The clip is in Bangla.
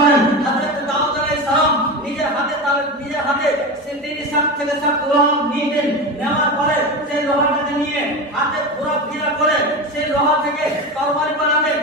করেন। হযরত দাউদ আলাইহিস সালাম নিজের হাতে তিনি 7 থেকে 7 লোহা নিতেন। নেওয়ার পরে সেই লোহাটাকে নিয়ে হাতে ঘোরাফেরা করে সেই লোহা থেকে তরবারি বানাতেন।